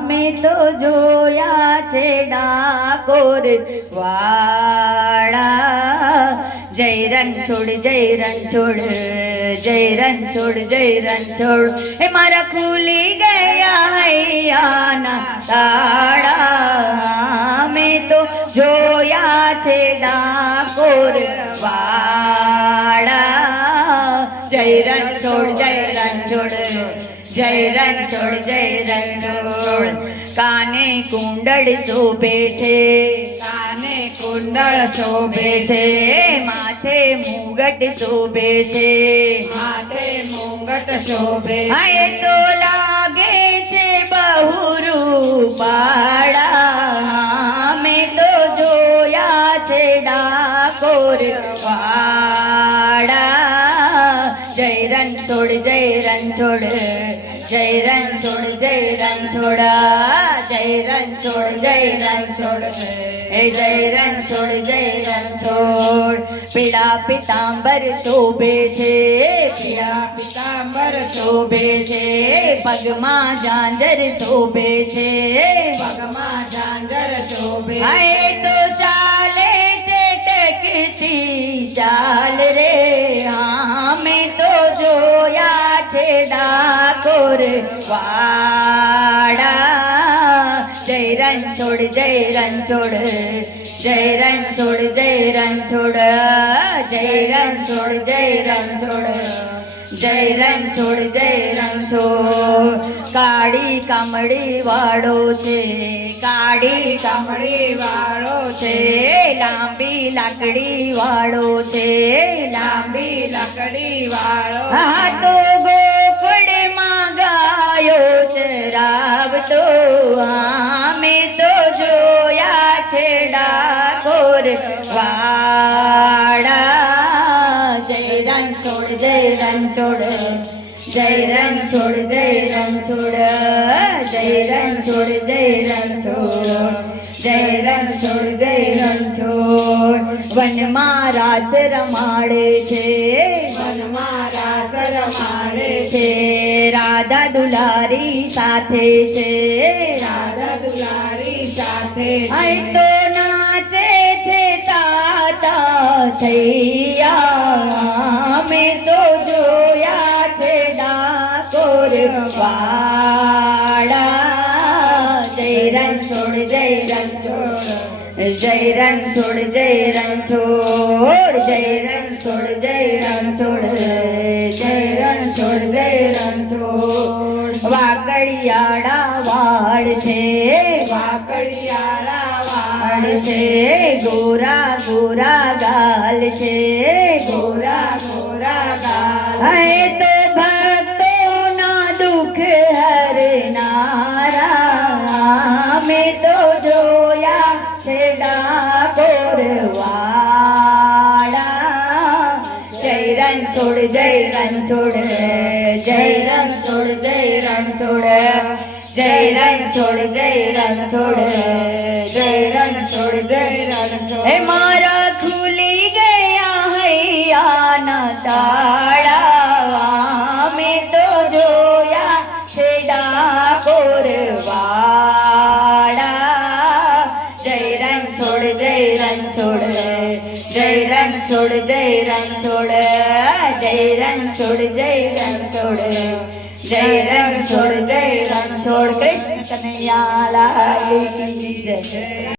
મેં તો જોયા છે ડાકોર વાળા જય રણછોડ જય રણછોડ જય રણછોડ જય રણછોડ એ મારા ખુલી ગયા હૈયાના તાળા મેં તો જોયા છે ડાકોર વાળા જય રણછોડ જય રણછોડ જય રણછોડ જય રણછોડ કાને કુંડળ શોભે છે કાને કુંડળ શોભે છે માથે મુગટ શોભે છે માથે મુગટ શોભે એ તો લાગે છે બહુ રૂપાળા મેં તો જોયા છે ડાકોર વાળા જય રણછોડ જય રણછોડ જય રણછોડ જય રણછોડ જય રણછોડ જય રણછોડ હે જય રણછોડ જય રણછોડ પીળા પીતાંબર શોભે છે પીળા પીતાંબર શોભે છે પગમાં ઝાંઝર શોભે છે પગમાં ઝાંઝર શોભે હે તો ચાલે છે ટકતી ચાલ રે મેં તો જોયા છે ડાકોર વાળા જય રણછોડ જય રણછોડ જય રણછોડ જય રણછોડ જય રણછોડ જય રણછોડ જય રણછોડ જય રણછોડ કાળી કામળી વાળો છે કાળી કામળી વાળો છે લાંબી લાકડી વાળો છે લાંબી લાકડી વાળો તો ગોકુળમાં ગાયો ચરાવતો મેં તો જોયા છે ડાકોર વાળા જય રણછોડ જય રણછોડ જય રણછોડ જય રણછોડ જય રણછોડ જય રણછોડ જય રણછોડ જય રણછોડ વનમાં રાત રમાડે છે વનમાં રાત રમાડે છે રાધા દુલારી સાથે છે રાધા દુલારી સાથે તો નાચે છે તાતા થૈયા મેં તો જોયા છે ડાકોર વાળા જય રણછોડ જય રણછોડ જય રણછોડ જય રણછોડ જય રણછોડ જય રણછોડ જય રણછોડ જય રણછોડ વાકડિયાળા વાળ છે વાકડિયાળા વાળ છે ગોરા ગોરા ગાલ છે ગોરા ગોરા ગાલ તો ભક્તોના દુઃખ હરનારા મેં તો જોયા છે ડાકોર વાળા જય રણછોડ જય રણછોડ જય રણછોડ જય રણછોડ જય રણછોડ જય રણછોડ જય રણછોડ જય રણછોડ હે મારા ખુલી ગયા હૈયાના તાળા મેં તો જોયા છે ડાકોર વાળા જય રણછોડ જય રણછોડ જય રણછોડ જય રણછોડ જય રણછોડ જય રણછોડ જય રણછોડ જય રણછોડ કૃષ્ણ કનૈયા લાલ કી જય।